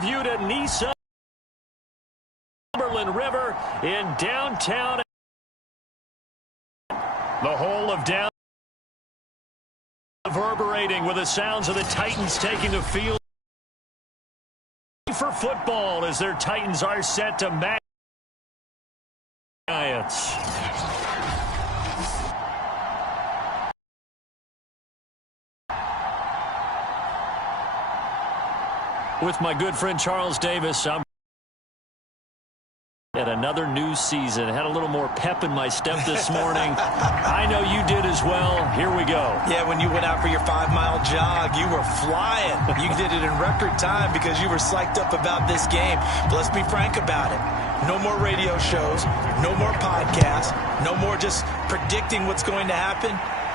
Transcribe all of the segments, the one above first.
viewed at Nissan Cumberland River in downtown. The whole of downtown reverberating with the sounds of the Titans taking the field for football as their Titans are set to match Giants. With my good friend Charles Davis, I'm at another new season. Had a little more pep in my step this morning. I know you did as well. Here we go. Yeah, when you went out for your 5-mile jog, you were flying. You did it in record time because you were psyched up about this game. But let's be frank about it. No more radio shows, no more podcasts, no more just predicting what's going to happen.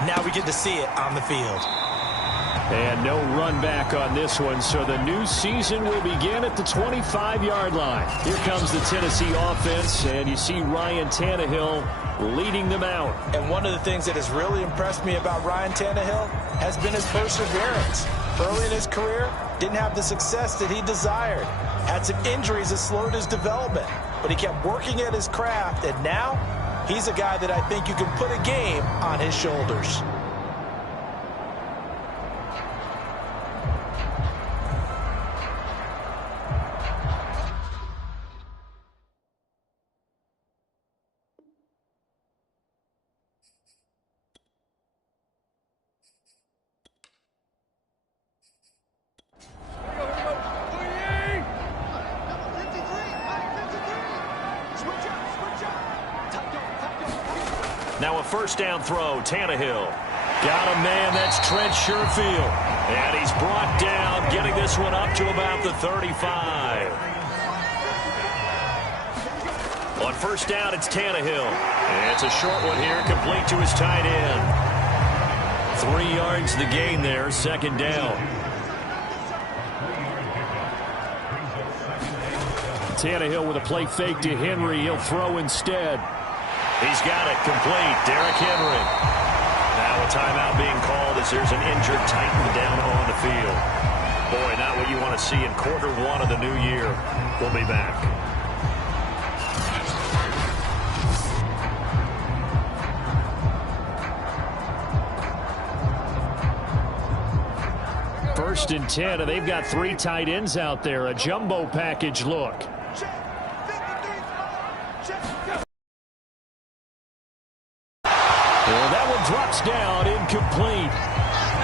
Now we get to see it on the field. And no run back on this one, so the new season will begin at the 25-yard line. Here comes the Tennessee offense, and you see Ryan Tannehill leading them out. And one of the things that has really impressed me about Ryan Tannehill has been his perseverance. Early in his career, didn't have the success that he desired. Had some injuries that slowed his development, but he kept working at his craft, and now he's a guy that I think you can put a game on his shoulders. Now a first down throw, Tannehill. Got a man, that's Trent Sherfield. And he's brought down, getting this one up to about the 35. On first down, it's Tannehill. And it's a short one here, complete to his tight end. 3 yards the gain there, second down. Tannehill with a play fake to Henry. He'll throw instead. He's got it complete. Derrick Henry. Now a timeout being called as there's an injured Titan down on the field. Boy, not what you want to see in quarter one of the new year. We'll be back. First and 10, and they've got 3 tight ends out there. A jumbo package look. Drops down, incomplete.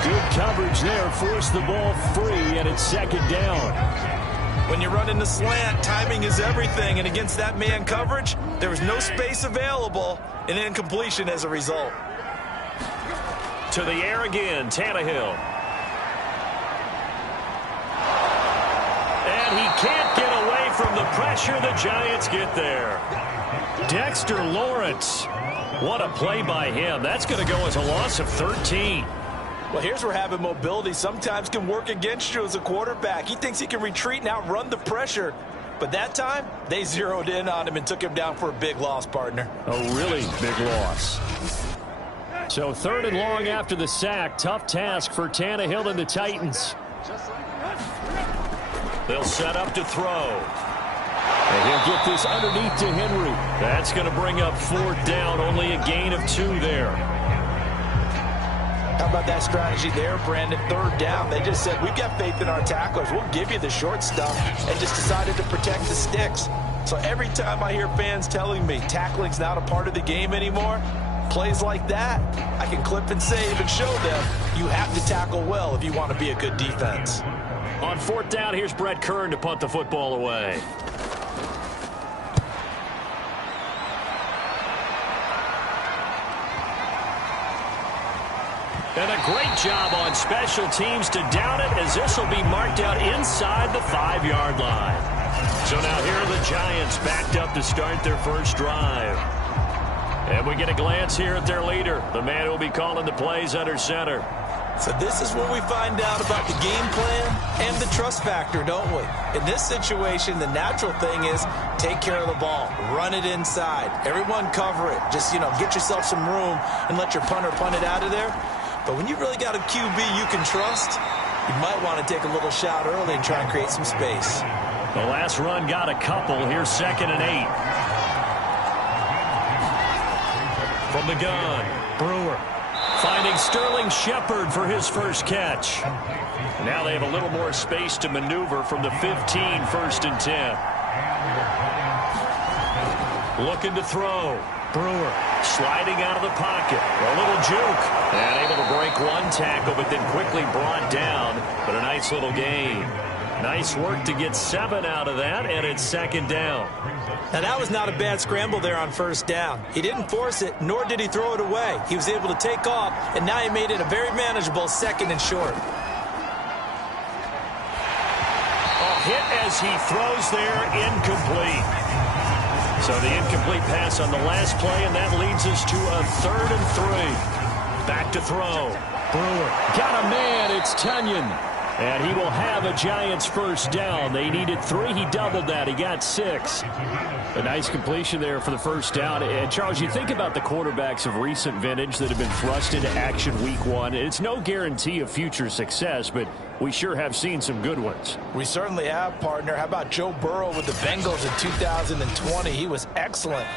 Good coverage there, forced the ball free, and it's second down. When you run in the slant, timing is everything, and against that man coverage, there was no space available, and incompletion as a result. To the air again, Tannehill. And he can't get away from the pressure. The Giants get there. Dexter Lawrence. What a play by him. That's going to go as a loss of 13. Well, here's where having mobility sometimes can work against you as a quarterback. He thinks he can retreat and outrun the pressure. But that time, they zeroed in on him and took him down for a big loss, partner. A really big loss. So 3rd and long after the sack. Tough task for Tannehill and the Titans. They'll set up to throw. And he'll get this underneath to Henry. That's going to bring up 4th down. Only a gain of 2 there. How about that strategy there, Brandon? 3rd down. They just said, we've got faith in our tacklers. We'll give you the short stuff, and just decided to protect the sticks. So every time I hear fans telling me tackling's not a part of the game anymore, plays like that, I can clip and save and show them you have to tackle well if you want to be a good defense. On 4th down, here's Brett Kern to punt the football away. And a great job on special teams to down it, as this will be marked out inside the 5-yard line. So now here are the Giants backed up to start their first drive. And we get a glance here at their leader, the man who will be calling the plays under center. So this is where we find out about the game plan and the trust factor, don't we? In this situation, the natural thing is take care of the ball, run it inside, everyone cover it. Just, get yourself some room and let your punter punt it out of there. But when you really got a QB you can trust, you might want to take a little shot early and try and create some space. The last run got a couple. Here's 2nd and 8. From the gun, Brewer finding Sterling Shepard for his first catch. Now they have a little more space to maneuver from the 15, 1st and 10. Looking to throw. Brewer sliding out of the pocket. A little juke. And able to break one tackle, but then quickly brought down. But a nice little gain. Nice work to get 7 out of that, and it's 2nd down. Now, that was not a bad scramble there on 1st down. He didn't force it, nor did he throw it away. He was able to take off, and now he made it a very manageable 2nd and short. A hit as he throws there, incomplete. So the incomplete pass on the last play, and that leads us to a 3rd and 3. Back to throw. Brewer got a man. It's Tunyon. And he will have a Giants first down. They needed 3. He doubled that. He got 6. A nice completion there for the first down. And, Charles, you think about the quarterbacks of recent vintage that have been thrust into action week 1. It's no guarantee of future success, but we sure have seen some good ones. We certainly have, partner. How about Joe Burrow with the Bengals in 2020? He was excellent.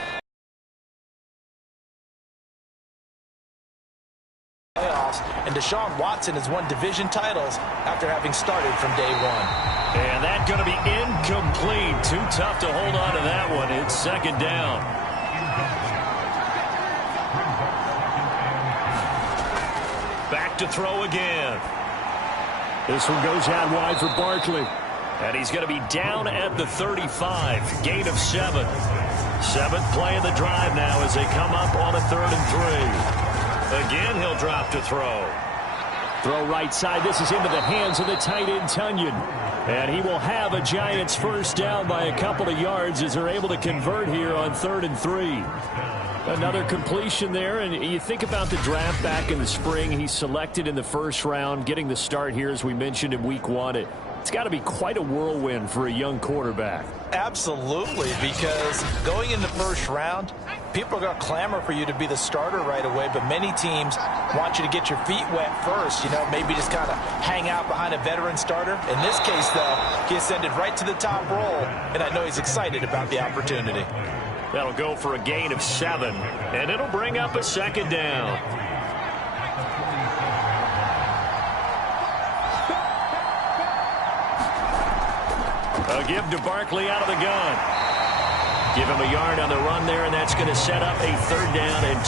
And Deshaun Watson has won division titles after having started from day 1. And that's going to be incomplete. Too tough to hold on to that one. It's 2nd down. Back to throw again. This one goes out wide for Barkley. And he's going to be down at the 35. Gain of 7. 7th play of the drive now as they come up on a 3rd and 3. Again, he'll drop to throw. Throw right side. This is into the hands of the tight end, Tunyon. And he will have a Giants first down by a couple of yards as they're able to convert here on 3rd and 3. Another completion there. And you think about the draft back in the spring. He's selected in the 1st round, getting the start here, as we mentioned, in week 1. It's got to be quite a whirlwind for a young quarterback. Absolutely, because going in the 1st round, people are going to clamor for you to be the starter right away, but many teams want you to get your feet wet first, maybe just kind of hang out behind a veteran starter. In this case, though, he ascended right to the top role, and I know he's excited about the opportunity. That'll go for a gain of 7, and it'll bring up a 2nd down. A give to Barkley out of the gun. Give him a yard on the run there, and that's going to set up a 3rd down and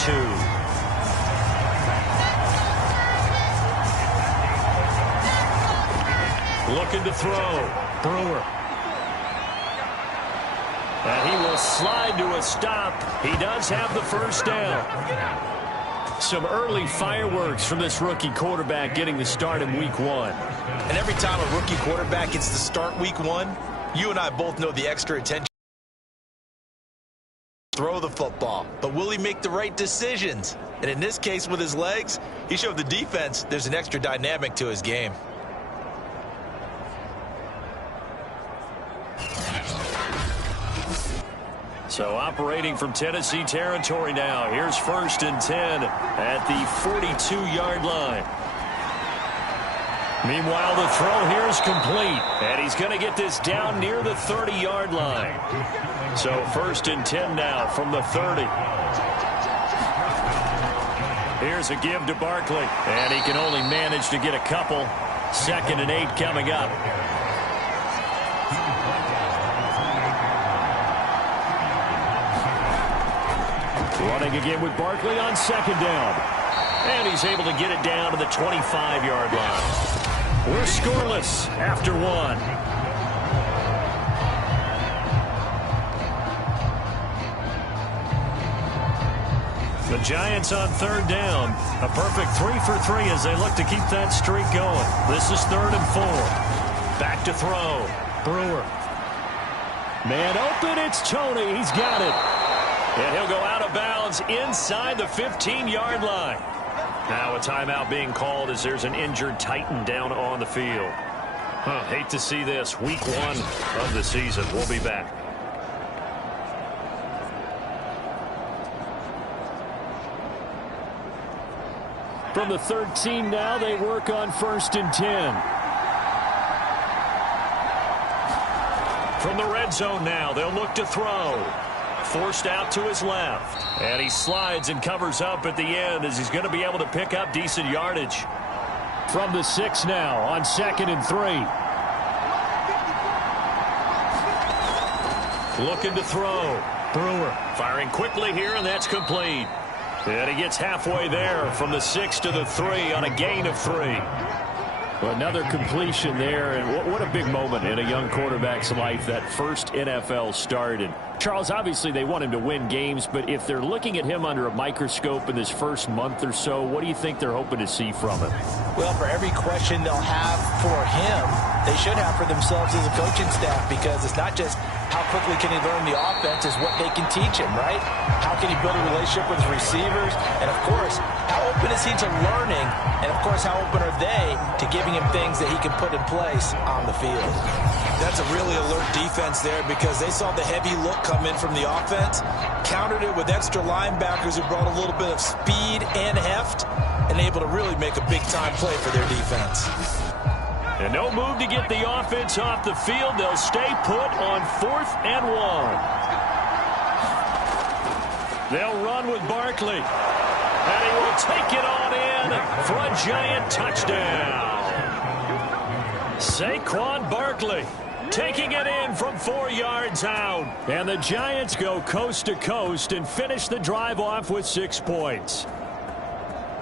2. Looking to throw. Brewer. And he will slide to a stop. He does have the first down. Some early fireworks from this rookie quarterback getting the start in week 1. And every time a rookie quarterback gets to start week 1, you and I both know the extra attention. Throw the football, but will he make the right decisions? And in this case, with his legs, he showed the defense there's an extra dynamic to his game. So operating from Tennessee territory now. Here's 1st and 10 at the 42-yard line. Meanwhile, the throw here is complete, and he's going to get this down near the 30-yard line. So 1st and 10 now from the 30. Here's a give to Barkley, and he can only manage to get a couple. 2nd and 8 coming up. Running again with Barkley on 2nd down. And he's able to get it down to the 25-yard line. We're scoreless after 1. The Giants on 3rd down. A perfect 3 for 3 as they look to keep that streak going. This is 3rd and 4. Back to throw. Brewer. Man open, it's Toney. He's got it. And he'll go out of bounds inside the 15-yard line. Now a timeout being called as there's an injured Titan down on the field. Hate to see this. Week 1 of the season. We'll be back. From the 13 now, they work on 1st and 10. From the red zone now, they'll look to throw. Forced out to his left. And he slides and covers up at the end as he's going to be able to pick up decent yardage. From the 6 now on 2nd and 3. Looking to throw. Brewer firing quickly here, and that's complete. And he gets halfway there from the 6 to the 3 on a gain of 3. Another completion there, and what a big moment in a young quarterback's life, that first NFL start. And Charles, obviously they want him to win games, but if they're looking at him under a microscope in this first month or so, what do you think they're hoping to see from him? Well, for every question they'll have for him, they should have for themselves as a coaching staff, because it's not just how quickly can he learn the offense, is what they can teach him, right? How can he build a relationship with his receivers? And, of course, how open is he to learning? And, of course, how open are they to giving him things that he can put in place on the field? That's a really alert defense there, because they saw the heavy look come in from the offense, countered it with extra linebackers who brought a little bit of speed and heft, and able to really make a big-time play for their defense. And no move to get the offense off the field. They'll stay put on 4th and 1. They'll run with Barkley. And he will take it on in for a giant touchdown. Saquon Barkley taking it in from 4 yards out. And the Giants go coast to coast and finish the drive off with 6 points.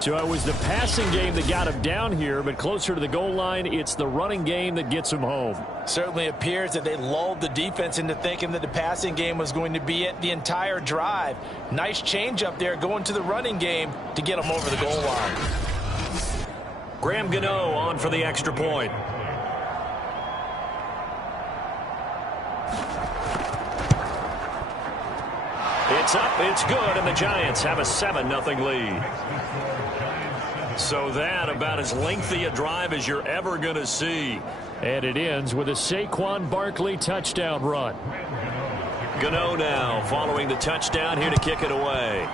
So it was the passing game that got him down here, but closer to the goal line, it's the running game that gets him home. Certainly appears that they lulled the defense into thinking that the passing game was going to be it the entire drive. Nice change up there going to the running game to get him over the goal line. Graham Gano on for the extra point. It's up, it's good, and the Giants have a 7-0 lead. So that about as lengthy a drive as you're ever going to see. And it ends with a Saquon Barkley touchdown run. Gano now following the touchdown here to kick it away.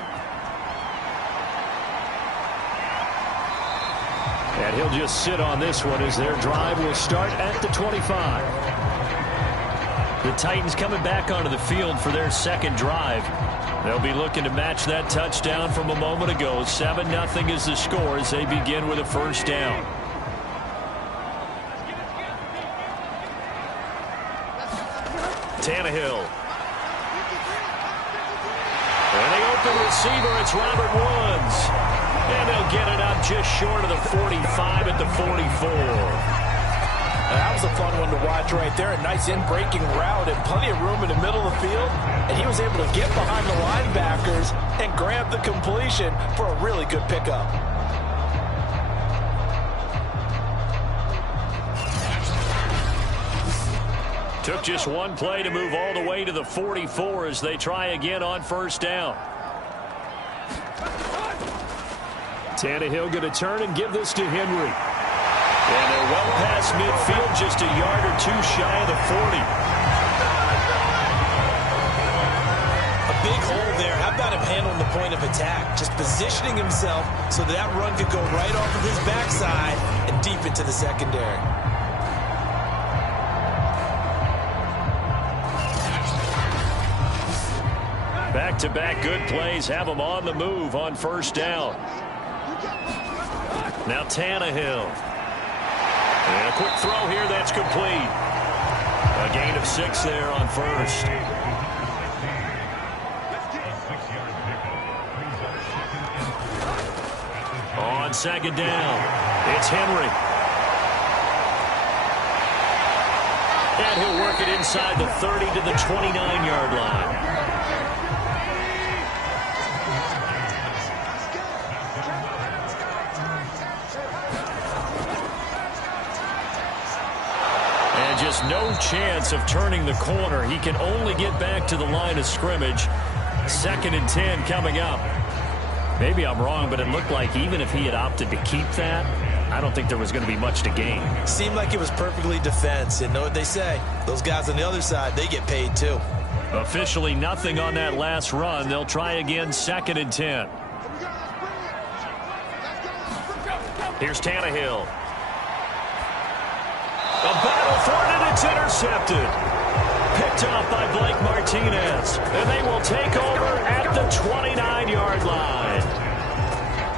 And he'll just sit on this one as their drive will start at the 25. The Titans coming back onto the field for their second drive. They'll be looking to match that touchdown from a moment ago. 7-0 is the score as they begin with a first down. Tannehill. And the open receiver, it's Robert Woods. And they'll get it up just short of the 45 at the 44. That was a fun one to watch right there. A nice in-breaking route and plenty of room in the middle of the field. And he was able to get behind the linebackers and grab the completion for a really good pickup. Took just one play to move all the way to the 44 as they try again on first down. Tannehill going to turn and give this to Henry. And they're well past midfield, just a yard or two shy of the 40. A big hole there. How about him handling the point of attack? Just positioning himself so that run could go right off of his backside and deep into the secondary. Back-to-back good plays have them on the move on first down. Now Tannehill. And a quick throw here, that's complete. A gain of 6 there on first. On second down, it's Henry. And he'll work it inside the 30 to the 29-yard line. Just no chance of turning the corner. He can only get back to the line of scrimmage. 2nd and 10 coming up. Maybe I'm wrong, but it looked like even if he had opted to keep that, I don't think there was going to be much to gain. Seemed like it was perfectly defense. And know what they say? Those guys on the other side, they get paid too. Officially nothing on that last run. They'll try again 2nd and 10. Here's Tannehill. A battle for it, and it's intercepted. Picked off by Blake Martinez. And they will take over at the 29-yard line.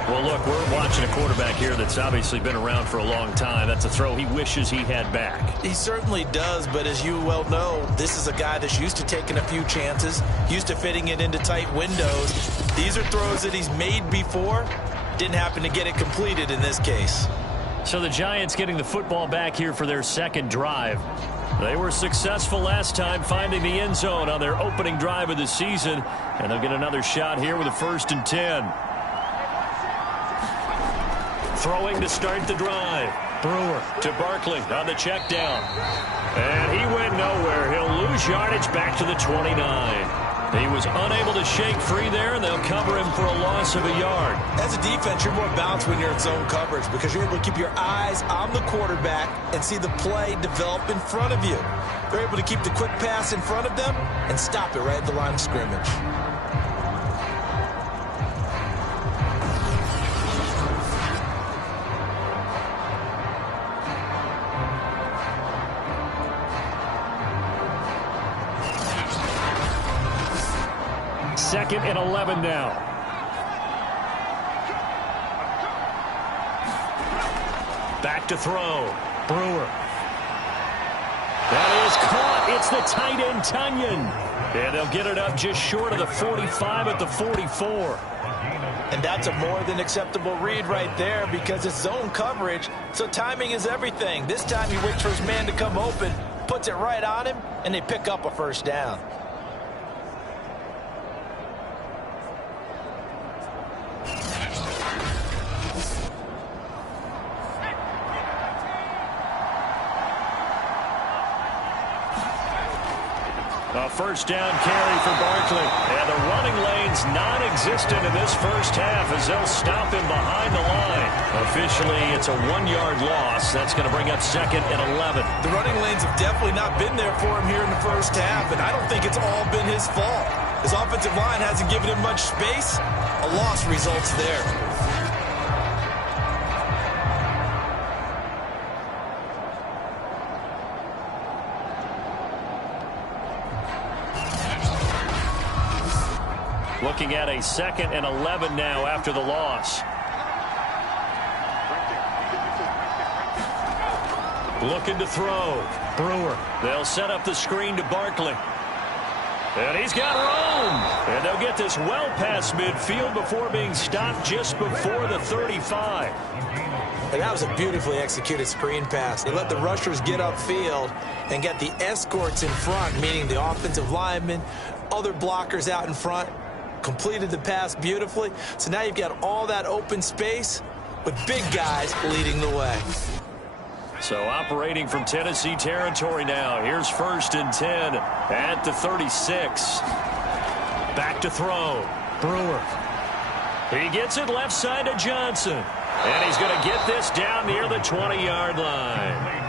Well, look, we're watching a quarterback here that's obviously been around for a long time. That's a throw he wishes he had back. He certainly does, but as you well know, this is a guy that's used to taking a few chances, used to fitting it into tight windows. These are throws that he's made before. Didn't happen to get it completed in this case. So the Giants getting the football back here for their second drive. They were successful last time finding the end zone on their opening drive of the season, and they'll get another shot here with a 1st and 10. Throwing to start the drive. Brewer to Barkley on the check down. And he went nowhere. He'll lose yardage back to the 29. He was unable to shake free there, and they'll cover him for a loss of a yard. As a defense, you're more balanced when you're in zone coverage because you're able to keep your eyes on the quarterback and see the play develop in front of you. They're able to keep the quick pass in front of them and stop it right at the line of scrimmage. Second and 11 now. Back to throw. Brewer. That is caught. It's the tight end, Tunyon. And they'll get it up just short of the 45 at the 44. And that's a more than acceptable read right there because it's zone coverage, so timing is everything. This time he waits for his man to come open, puts it right on him, and they pick up a 1st down. A 1st down carry for Barkley. And the running lane's non-existent in this first half as they'll stop him behind the line. Officially, it's a 1-yard loss. That's going to bring up 2nd and 11. The running lanes have definitely not been there for him here in the first half, and I don't think it's all been his fault. His offensive line hasn't given him much space. A loss results there. Looking at a 2nd and 11 now after the loss. Looking to throw. Brewer. They'll set up the screen to Barkley. And he's got room. And they'll get this well past midfield before being stopped just before the 35. And that was a beautifully executed screen pass. They let the rushers get upfield and get the escorts in front, meaning the offensive linemen, other blockers out in front. Completed the pass beautifully. So now you've got all that open space with big guys leading the way. So operating from Tennessee territory now. Here's 1st and 10 at the 36. Back to throw. Brewer. He gets it left side to Johnson. And he's going to get this down near the 20-yard line.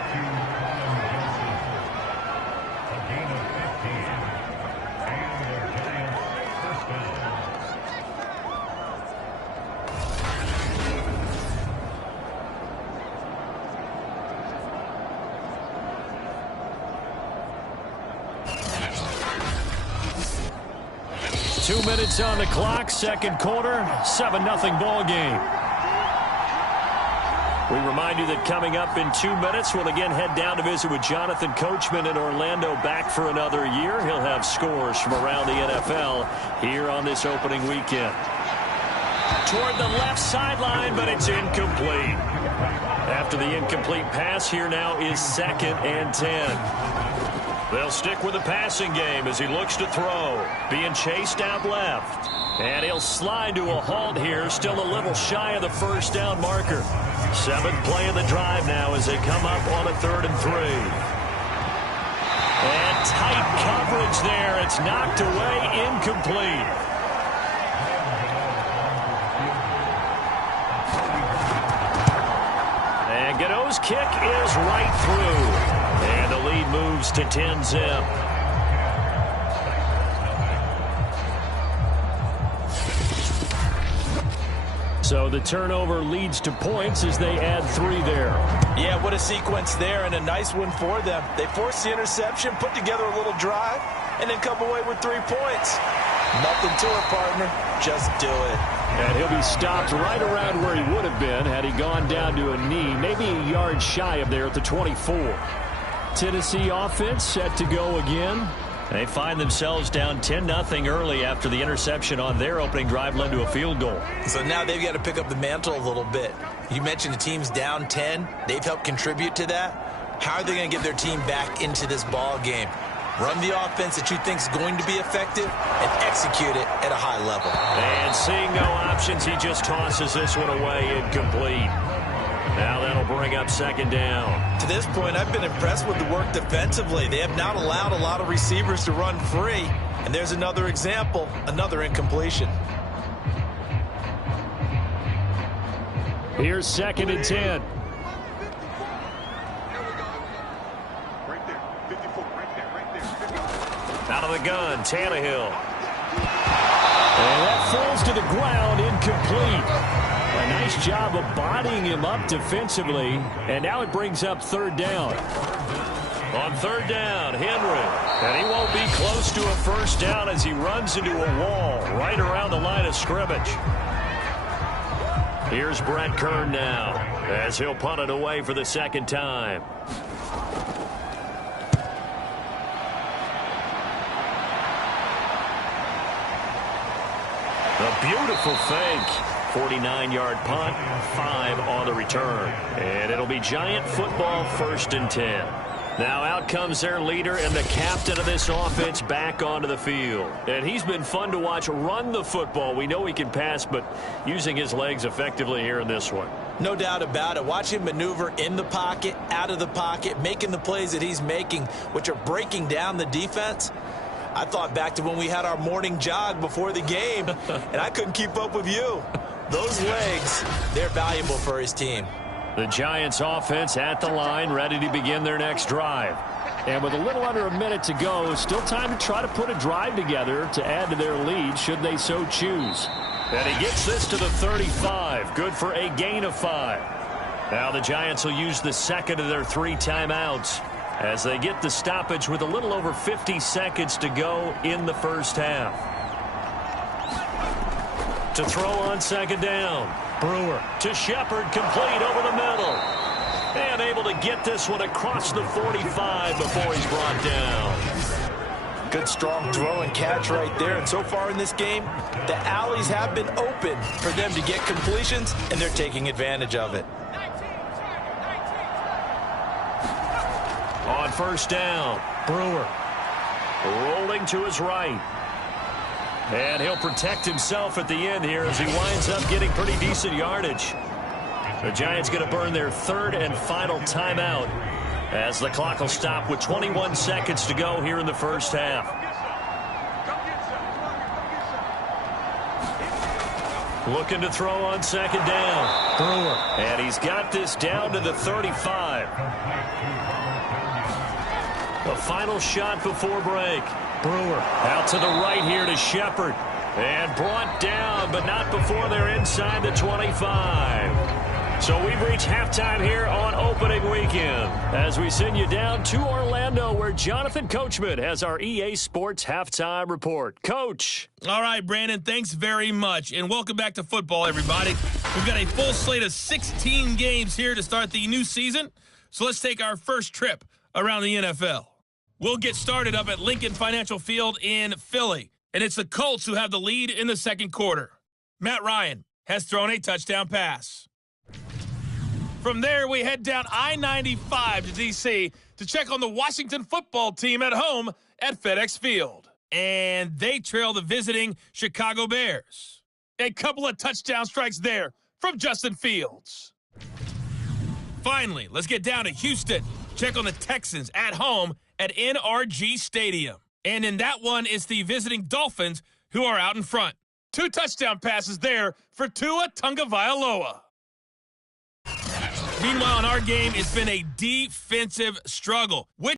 Two minutes on the clock, second quarter, 7-0 ball game. We remind you that coming up in 2 minutes, we'll again head down to visit with Jonathan Coachman in Orlando, back for another year. He'll have scores from around the NFL here on this opening weekend. Toward the left sideline, but it's incomplete. After the incomplete pass, here now is 2nd and 10. They'll stick with the passing game as he looks to throw. Being chased out left. And he'll slide to a halt here, still a little shy of the 1st down marker. 7th play of the drive now as they come up on a 3rd and 3. And tight coverage there. It's knocked away, incomplete. And Gano's kick is right through. And the lead moves to 10-zip. So the turnover leads to points as they add 3 there. Yeah, what a sequence there, and a nice one for them. They forced the interception, put together a little drive, and then come away with 3 points. Nothing to it, partner. Just do it. And he'll be stopped right around where he would have been had he gone down to a knee, maybe a yard shy of there at the 24. Tennessee offense set to go again. They find themselves down 10-0 early after the interception on their opening drive led to a field goal. So now they've got to pick up the mantle a little bit. You mentioned the team's down 10. They've helped contribute to that. How are they going to get their team back into this ball game? Run the offense that you think is going to be effective and execute it at a high level. And seeing no options, he just tosses this one away incomplete. Now that'll bring up 2nd down. To this point, I've been impressed with the work defensively. They have not allowed a lot of receivers to run free. And there's another example, another incompletion. Here's 2nd and 10. Out of the gun, Tannehill. And that falls to the ground, incomplete. A nice job of bodying him up defensively, and now it brings up 3rd down. On 3rd down, Henry. And he won't be close to a 1st down as he runs into a wall right around the line of scrimmage. Here's Brett Kern now as he'll punt it away for the 2nd time. A beautiful fake. 49-yard punt, 5 on the return. And it'll be Giant football, 1st and 10. Now out comes their leader and the captain of this offense back onto the field. And he's been fun to watch run the football. We know he can pass, but using his legs effectively here in this one. No doubt about it. Watch him maneuver in the pocket, out of the pocket, making the plays that he's making, which are breaking down the defense. I thought back to when we had our morning jog before the game, and I couldn't keep up with you. Those legs, they're valuable for his team. The Giants offense at the line, ready to begin their next drive. And with a little under a minute to go, still time to try to put a drive together to add to their lead should they so choose. And he gets this to the 35. Good for a gain of 5. Now the Giants will use the 2nd of their 3 timeouts as they get the stoppage with a little over 50 seconds to go in the 1st half. To throw on 2nd down. Brewer to Shepard, complete over the middle. And able to get this one across the 45 before he's brought down. Good strong throw and catch right there. And so far in this game, the alleys have been open for them to get completions, and they're taking advantage of it. On 1st down, Brewer rolling to his right. And he'll protect himself at the end here as he winds up getting pretty decent yardage. The Giants going to burn their 3rd and final timeout as the clock will stop with 21 seconds to go here in the 1st half. Looking to throw on 2nd down. Brewer. And he's got this down to the 35. The final shot before break. Brewer out to the right here to Shepard. And brought down, but not before they're inside the 25. So we've reached halftime here on opening weekend as we send you down to Orlando where Jonathan Coachman has our EA Sports halftime report. Coach. All right, Brandon, thanks very much. And welcome back to football, everybody. We've got a full slate of 16 games here to start the new season. So let's take our first trip around the NFL. We'll get started up at Lincoln Financial Field in Philly. And it's the Colts who have the lead in the 2nd quarter. Matt Ryan has thrown a touchdown pass. From there, we head down I-95 to D.C. to check on the Washington football team at home at FedEx Field. And they trail the visiting Chicago Bears. A couple of touchdown strikes there from Justin Fields. Finally, let's get down to Houston. Check on the Texans at home at NRG Stadium. And in that one, it's the visiting Dolphins who are out in front. 2 touchdown passes there for Tua Tagovailoa. Meanwhile, in our game, it's been a defensive struggle. To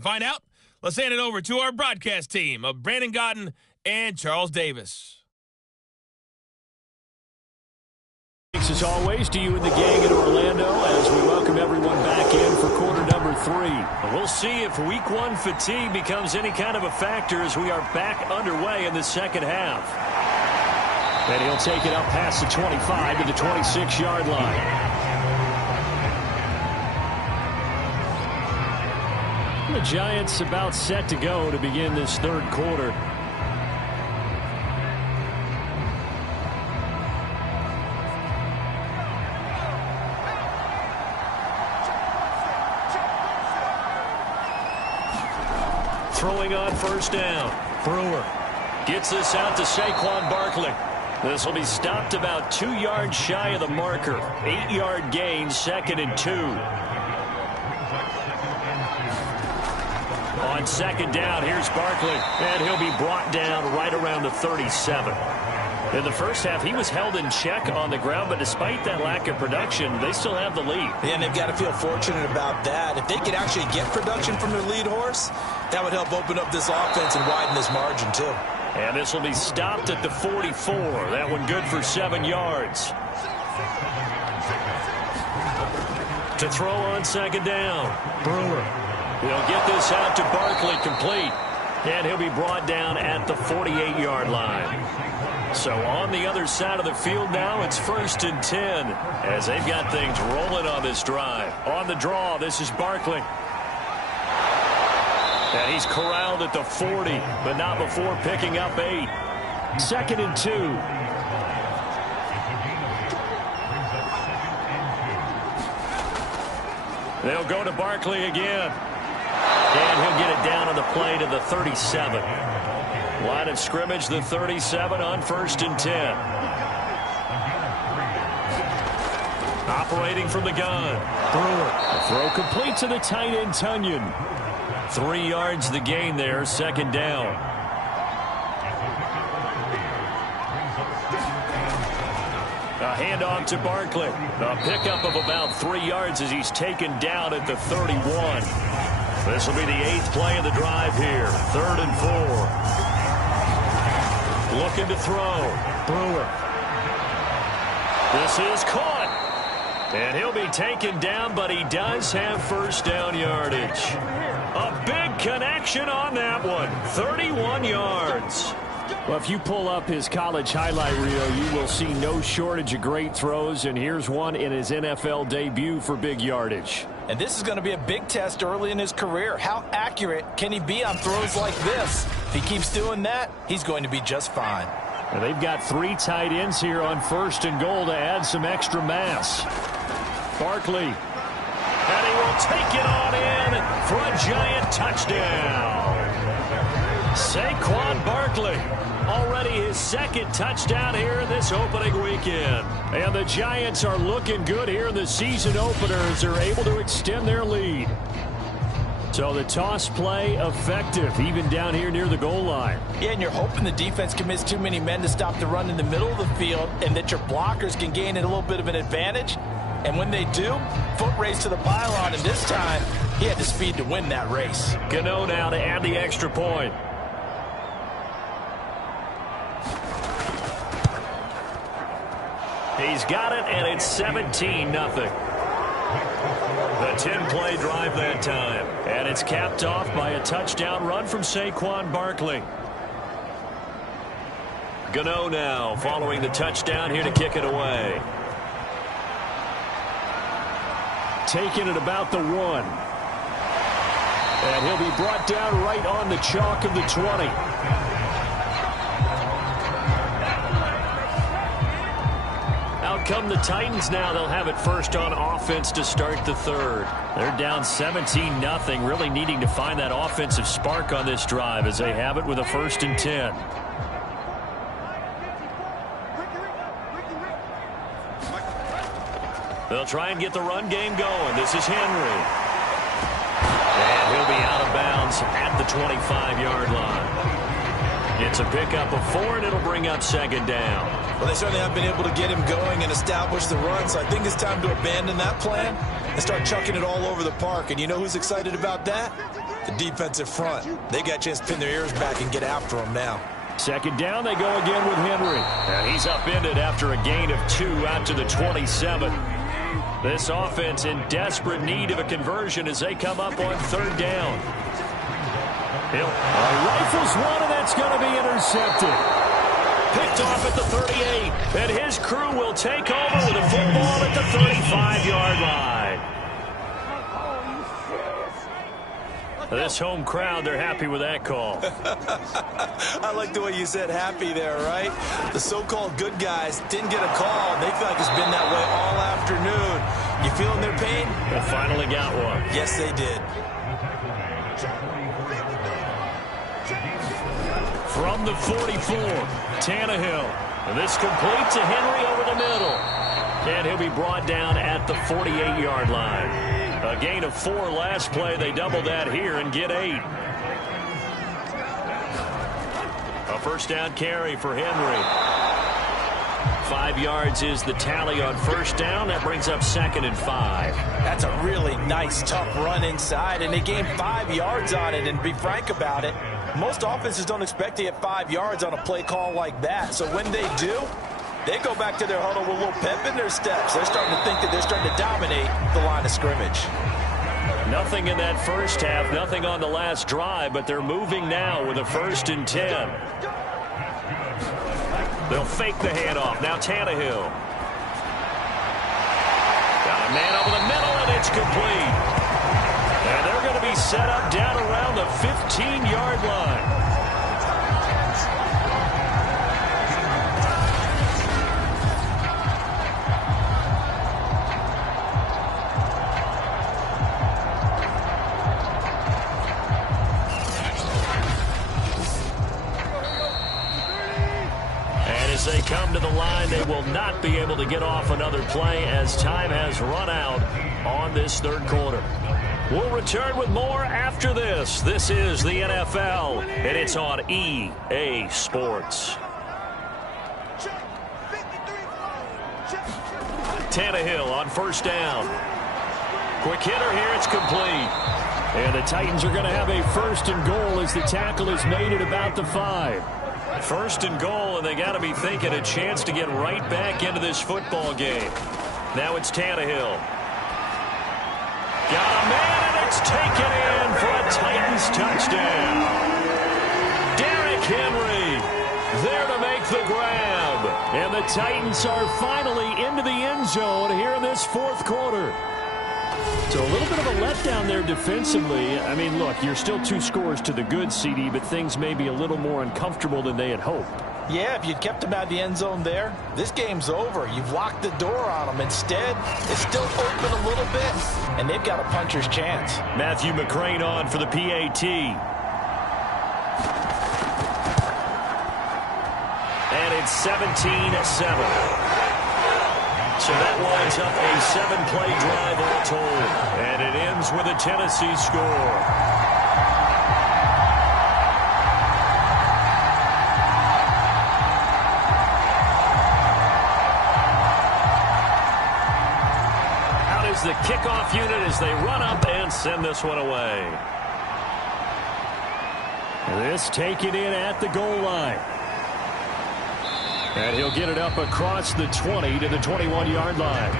find out, let's hand it over to our broadcast team of Brandon Gaudin and Charles Davis. Thanks as always to you and the gang in Orlando as we welcome everyone back in for quarter number 3. We'll see if week 1 fatigue becomes any kind of a factor as we are back underway in the second half. And he'll take it up past the 25 to the 26-yard line. The Giants about set to go to begin this third quarter. Throwing on first down. Brewer gets this out to Saquon Barkley. This will be stopped about 2 yards shy of the marker. 8-yard gain, 2nd and 2. On second down, here's Barkley, and he'll be brought down right around the 37. In the first half, he was held in check on the ground, but despite that lack of production, they still have the lead. And they've got to feel fortunate about that. If they could actually get production from their lead horse, that would help open up this offense and widen this margin, too. And this will be stopped at the 44. That one good for 7 yards. To throw on second down. Brewer. He'll get this out to Barkley, complete. And he'll be brought down at the 48-yard line. So on the other side of the field now, it's 1st and 10 as they've got things rolling on this drive. On the draw, this is Barkley. And he's corralled at the 40, but not before picking up 8. 2nd and 2. They'll go to Barkley again. And he'll get it down on the play to the 37. Line of scrimmage, the 37 on 1st and 10. Operating from the gun. Brewer. The throw complete to the tight end, Tunyon. 3 yards the gain there, 2nd down. A handoff to Barkley. A pickup of about 3 yards as he's taken down at the 31. This will be the 8th play of the drive here. 3rd and 4. Looking to throw. Brewer. This is caught. And he'll be taken down, but he does have first down yardage. A big connection on that one. 31 yards. Well, if you pull up his college highlight reel, you will see no shortage of great throws, and here's one in his NFL debut for big yardage. And this is going to be a big test early in his career. How accurate can he be on throws like this? If he keeps doing that, he's going to be just fine. And they've got 3 tight ends here on 1st and goal to add some extra mass. Barkley. And he will take it on in for a Giant touchdown. Saquon Barkley. Already his 2nd touchdown here this opening weekend. And the Giants are looking good here in the season opener as they're able to extend their lead. So the toss play effective, even down here near the goal line. Yeah, and you're hoping the defense commits too many men to stop the run in the middle of the field and that your blockers can gain a little bit of an advantage. And when they do, foot race to the pylon, and this time he had the speed to win that race. Gano now to add the extra point. He's got it, and it's 17-0. The 10-play drive that time. And it's capped off by a touchdown run from Saquon Barkley. Gano now following the touchdown here to kick it away. Taking it about the 1. And he'll be brought down right on the chalk of the 20. Out come the Titans now. They'll have it first on offense to start the 3rd. They're down 17-0, really needing to find that offensive spark on this drive as they have it with a 1st and 10. They'll try and get the run game going. This is Henry. And he'll be out of bounds at the 25-yard line. It's a pickup of 4, and it'll bring up 2nd down. Well, they certainly have been able to get him going and establish the run, so I think it's time to abandon that plan and start chucking it all over the park. And you know who's excited about that? The defensive front. They got a chance to pin their ears back and get after him now. Second down, they go again with Henry. And he's upended after a gain of 2 out to the 27. This offense in desperate need of a conversion as they come up on third down. Hill rifles one, and that's going to be intercepted. Picked off at the 38, and his crew will take over with a football at the 35-yard line. This home crowd, they're happy with that call. I like the way you said happy there, right? The so-called good guys didn't get a call. They feel like it's been that way all afternoon. You feeling their pain? They finally got one. Yes, they did. From the 44, Tannehill. And this complete to Henry over the middle. And he'll be brought down at the 48-yard line. A gain of 4 last play. They double that here and get 8. A first down carry for Henry. 5 yards is the tally on first down. That brings up 2nd and 5. That's a really nice, tough run inside, and they gained 5 yards on it. And be frank about it, most offenses don't expect to get 5 yards on a play call like that. So when they do, they go back to their huddle with a little pep in their steps. They're starting to think that they're starting to dominate the line of scrimmage. Nothing in that first half, nothing on the last drive, but they're moving now with a 1st and 10. They'll fake the handoff. Now Tannehill. Got a man over the middle, and it's complete. And they're going to be set up down around the 15-yard line. As they come to the line, they will not be able to get off another play as time has run out on this third quarter. We'll return with more after this. This is the NFL, and it's on EA Sports. Tannehill on first down. Quick hitter here, it's complete. And the Titans are going to have a 1st and goal as the tackle is made at about the 5. 1st and goal, and they got to be thinking a chance to get right back into this football game. Now it's Tannehill. Got a man, and it's taken in for a Titans touchdown. Derrick Henry there to make the grab. And the Titans are finally into the end zone here in this 4th quarter. So a little bit of a letdown there defensively. I mean, look, you're still 2 scores to the good, CD, but things may be a little more uncomfortable than they had hoped. Yeah, if you'd kept them out of the end zone there, this game's over. You've locked the door on them. Instead, it's still open a little bit, and they've got a puncher's chance. Matthew McCrane on for the PAT. And it's 17-7. So that lines up a 7-play drive all told. And it ends with a Tennessee score. Out is the kickoff unit as they run up and send this one away. This taken in at the goal line. And he'll get it up across the 20 to the 21-yard line.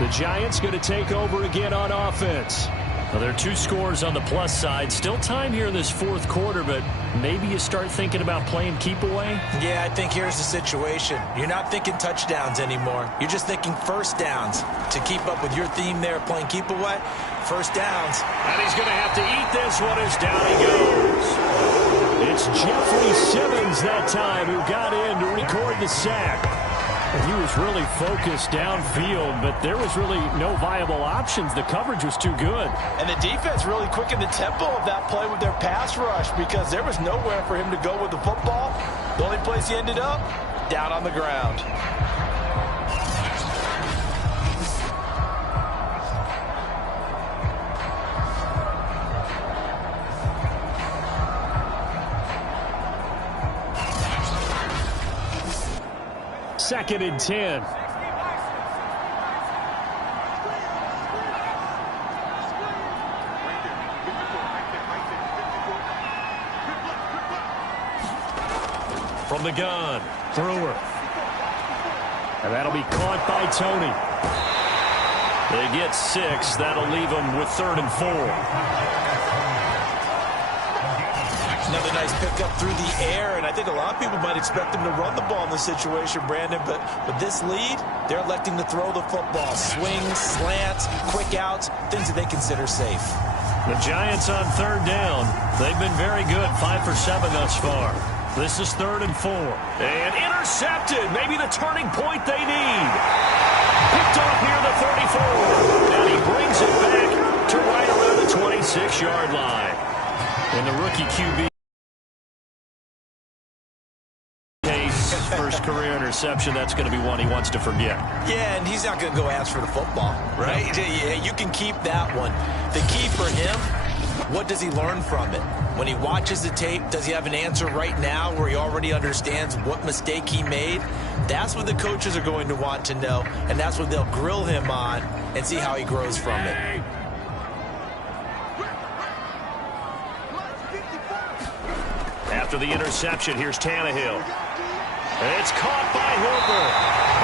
The Giants going to take over again on offense. Well, there are 2 scores on the plus side. Still time here in this 4th quarter, but maybe you start thinking about playing keep away? Yeah, I think here's the situation. You're not thinking touchdowns anymore. You're just thinking first downs. To keep up with your theme there, playing keep away, first downs. And he's going to have to eat this one as down he goes. It's Jeffrey Simmons that time who got in to record the sack. And he was really focused downfield, but there was really no viable options. The coverage was too good. And the defense really quickened the tempo of that play with their pass rush because there was nowhere for him to go with the football. The only place he ended up, down on the ground. Second and 10. From the gun, Brewer. And that'll be caught by Tony. They get 6. That'll leave them with 3rd and 4. Another nice pickup through the air, and I think a lot of people might expect them to run the ball in this situation, Brandon, but with this lead, they're electing to throw the football. Swings, slants, quick outs, things that they consider safe. The Giants on 3rd down. They've been very good, 5 for 7 thus far. This is 3rd and 4. And intercepted. Maybe the turning point they need. Picked off near the 34. And he brings it back to right around the 26-yard line. And the rookie QB case, first career interception, that's going to be one he wants to forget. Yeah, and he's not going to go ask for the football, right? Yeah, you can keep that one. The key for him, what does he learn from it? When he watches the tape, does he have an answer right now where he already understands what mistake he made? That's what the coaches are going to want to know, and that's what they'll grill him on and see how he grows from it. After the interception, here's Tannehill. It's caught by Hooper.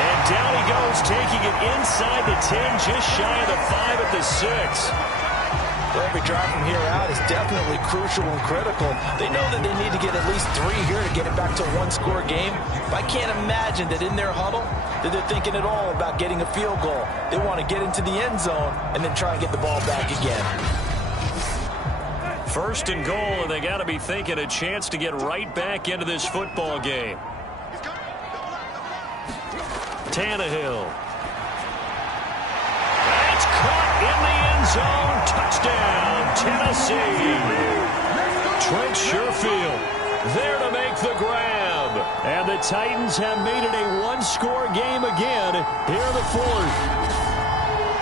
And down he goes, taking it inside the 10, just shy of the 5 at the 6. Well, every drive from here out is definitely crucial and critical. They know that they need to get at least 3 here to get it back to a one-score game. But I can't imagine that in their huddle that they're thinking at all about getting a field goal. They want to get into the end zone and then try and get the ball back again. 1st and goal, and they got to be thinking a chance to get right back into this football game. Tannehill. That's caught in the end zone. Touchdown, Tennessee. Trent Sherfield there to make the grab. And the Titans have made it a one-score game again here in the 4th.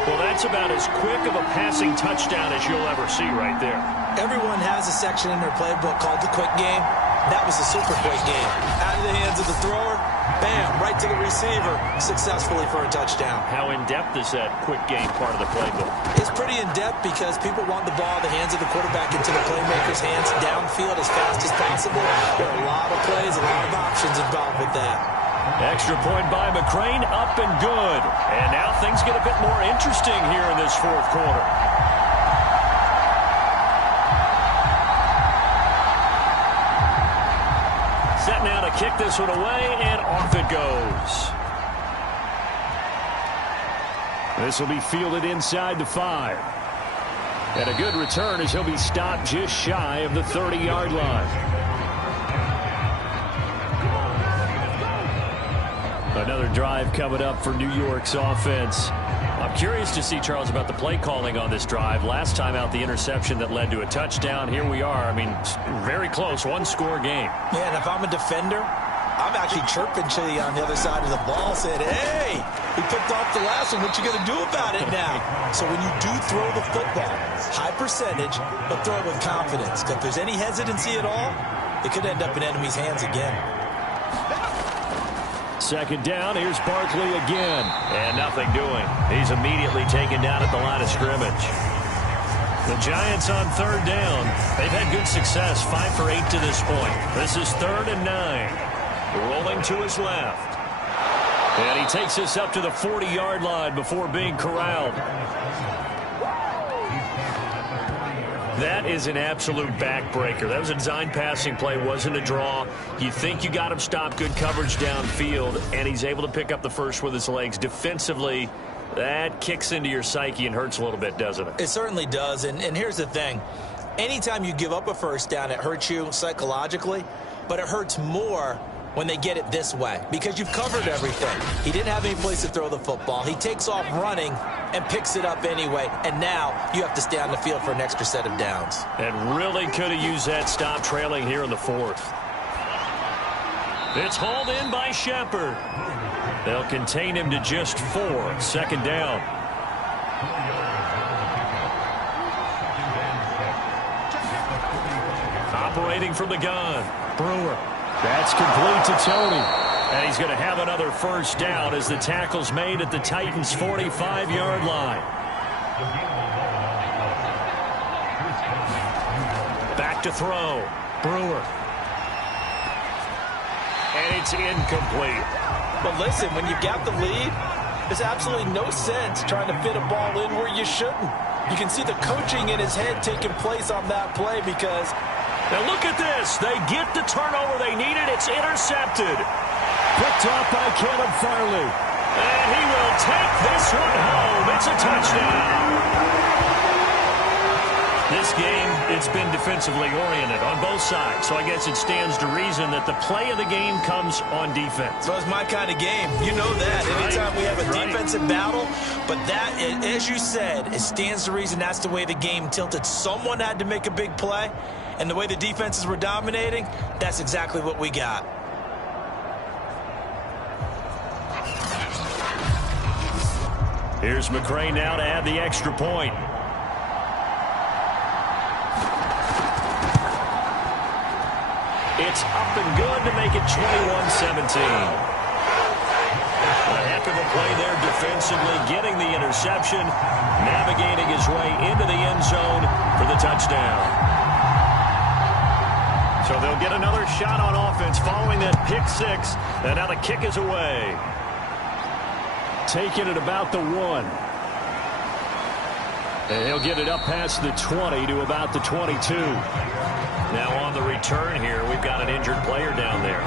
Well, that's about as quick of a passing touchdown as you'll ever see right there. Everyone has a section in their playbook called the quick game. That was a super quick game. Out of the hands of the thrower, bam, right to the receiver, successfully for a touchdown. How in-depth is that quick game part of the playbook? It's pretty in-depth because people want the ball in the hands of the quarterback into the playmaker's hands downfield as fast as possible. There are a lot of plays, a lot of options involved with that. Extra point by McCrane, up and good. And now things get a bit more interesting here in this 4th quarter. Set now to kick this one away, and off it goes. This will be fielded inside the 5. And a good return as he'll be stopped just shy of the 30-yard line. Another drive coming up for New York's offense. I'm curious to see, Charles, about the play calling on this drive. Last time out, the interception that led to a touchdown. Here we are. I mean, very close, one-score game. Yeah, and if I'm a defender, I'm actually chirping Chili on the other side of the ball, saying, hey, we picked off the last one. What you going to do about it now? So when you do throw the football, high percentage, but throw it with confidence. If there's any hesitancy at all, it could end up in enemy's hands again. 2nd down, here's Barkley again. And nothing doing. He's immediately taken down at the line of scrimmage. The Giants on 3rd down. They've had good success, 5 for 8 to this point. This is 3rd and 9. Rolling to his left. And he takes us up to the 40-yard line before being corralled. That is an absolute backbreaker. That was a design passing play, wasn't a draw. You think you got him stopped, good coverage downfield, and he's able to pick up the first with his legs. Defensively, that kicks into your psyche and hurts a little bit, doesn't it? It certainly does, and here's the thing. Anytime you give up a first down, it hurts you psychologically, but it hurts more when they get it this way because you've covered everything. He didn't have any place to throw the football. He takes off running and picks it up anyway, and now you have to stay on the field for an extra set of downs. And really could have used that stop trailing here in the 4th. It's hauled in by Shepard. They'll contain him to just 4. 2nd down. Operating from the gun, Brewer. That's complete to Tony. And he's going to have another first down as the tackle's made at the Titans' 45-yard line. Back to throw. Brewer. And it's incomplete. But listen, when you got the lead, there's absolutely no sense trying to fit a ball in where you shouldn't. You can see the coaching in his head taking place on that play because... Now look at this. They get the turnover they needed. It's intercepted. Picked off by Caleb Farley. And he will take this one home. It's a touchdown. This game, it's been defensively oriented on both sides. So I guess it stands to reason that the play of the game comes on defense. So it's my kind of game. You know that. Anytime we have a defensive battle. But that, as you said, it stands to reason that's the way the game tilted. Someone had to make a big play. And the way the defenses were dominating, that's exactly what we got. Here's McCray now to add the extra point. It's up and good to make it 21-17. A heck of a play there defensively, getting the interception, navigating his way into the end zone for the touchdown. So they'll get another shot on offense following that pick six, and now the kick is away. Taking it about the 1. And he'll get it up past the 20 to about the 22. Now on the return here, we've got an injured player down there.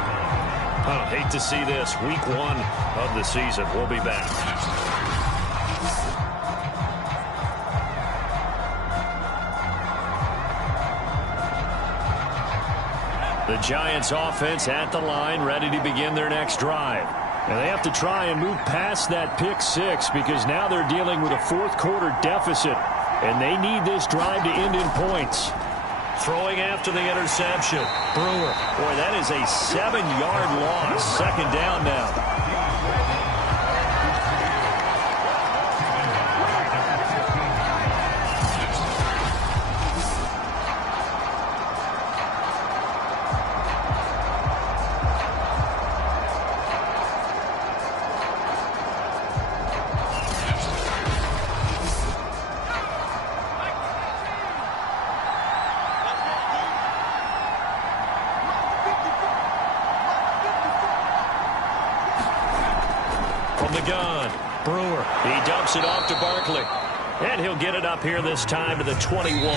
Oh, hate to see this. Week 1 of the season. We'll be back. The Giants offense at the line, ready to begin their next drive. And they have to try and move past that pick six because now they're dealing with a fourth quarter deficit. And they need this drive to end in points. Throwing after the interception. Brewer. Boy, that is a 7-yard loss. Second down now. It off to Barkley. And he'll get it up here this time to the 21.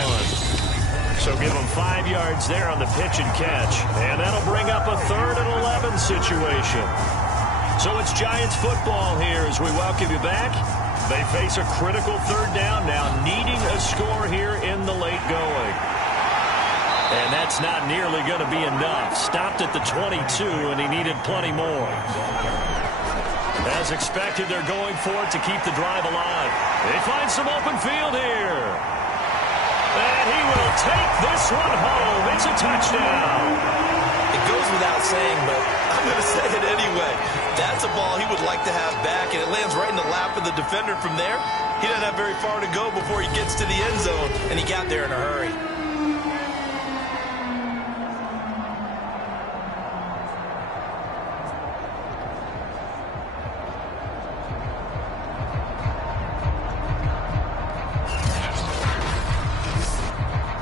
So give him 5 yards there on the pitch and catch. And that'll bring up a 3rd and 11 situation. So it's Giants football here as we welcome you back. They face a critical 3rd down now, needing a score here in the late going. And that's not nearly going to be enough. Stopped at the 22, and he needed plenty more. As expected, they're going for it to keep the drive alive. They find some open field here. And he will take this one home. It's a touchdown. It goes without saying, but I'm going to say it anyway. That's a ball he would like to have back, and it lands right in the lap of the defender from there. He doesn't have very far to go before he gets to the end zone, and he got there in a hurry.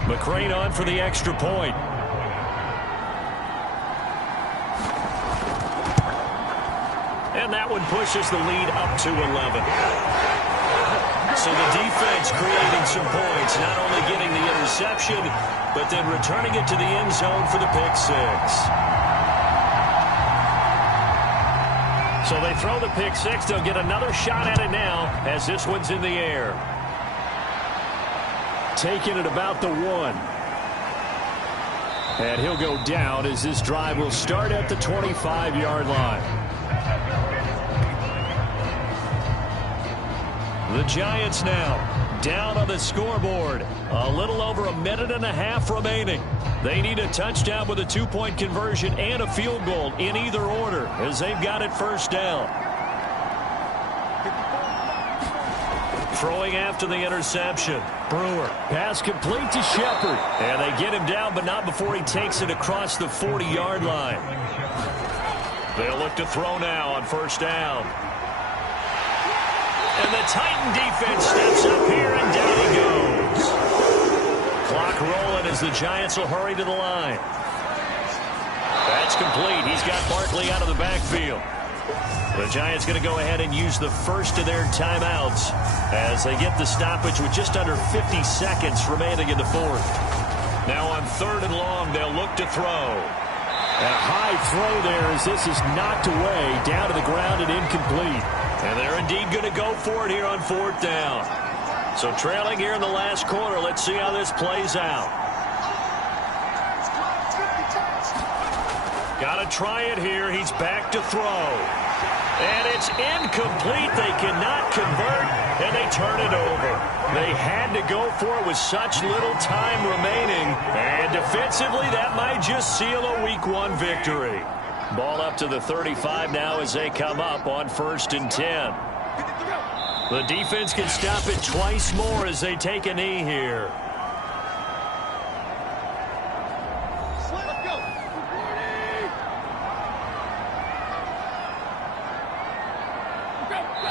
McCray on for the extra point. And that one pushes the lead up to 11. So the defense creating some points, not only getting the interception, but then returning it to the end zone for the pick six. So they throw the pick six. They'll get another shot at it now as this one's in the air. Taking it about the 1. And he'll go down as this drive will start at the 25-yard line. The Giants now down on the scoreboard. A little over a minute and a half remaining. They need a touchdown with a 2-point conversion and a field goal in either order as they've got it first down. Throwing after the interception. Brewer. Pass complete to Shepard. And they get him down, but not before he takes it across the 40-yard line. They'll look to throw now on first down. And the Titan defense steps up here, and down he goes. Clock rolling as the Giants will hurry to the line. That That's complete. He's got Barkley out of the backfield. The Giants going to go ahead and use the first of their timeouts as they get the stoppage with just under 50 seconds remaining in the fourth. Now on 3rd and long, they'll look to throw. And a high throw there as this is knocked away, down to the ground and incomplete. And they're indeed going to go for it here on 4th down. So trailing here in the last quarter, let's see how this plays out. Got to try it here. He's back to throw. And it's incomplete. They cannot convert, and they turn it over. They had to go for it with such little time remaining. And defensively, that might just seal a Week 1 victory. Ball up to the 35 now as they come up on 1st and 10. The defense can stop it twice more as they take a knee here.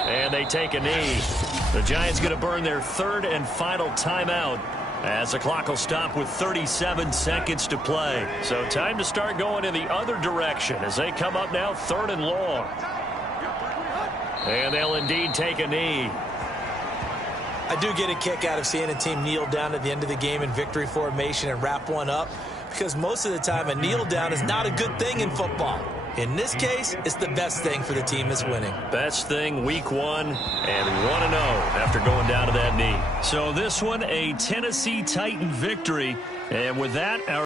And they take a knee. The Giants going to burn their 3rd and final timeout as the clock will stop with 37 seconds to play. So time to start going in the other direction as they come up now 3rd and long. And they'll indeed take a knee. I do get a kick out of seeing a team kneel down at the end of the game in victory formation and wrap one up, because most of the time a kneel down is not a good thing in football. In this case, it's the best thing for the team that's winning. Best thing, Week 1, and 1-0 after going down to that knee. So this one, a Tennessee Titan victory. And with that, our